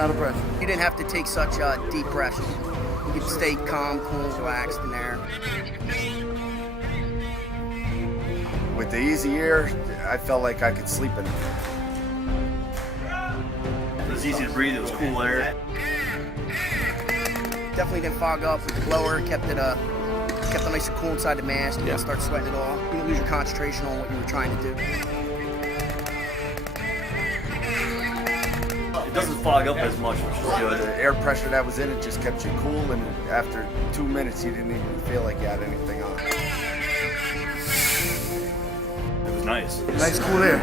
out of breath. You didn't have to take such deep breaths. You could stay calm, cool, relaxed in there. With the EZAir, I felt like I could sleep in it. It was easy to breathe, it was cool air. Definitely didn't fog up with the blower, kept it nice and cool inside the mask. You didn't start sweating at all. You didn't lose your concentration on what you were trying to do. It doesn't fog up as much, which is good. The air pressure that was in it just kept you cool, and after 2 minutes you didn't even feel like you had anything on. It was nice. Nice cool air.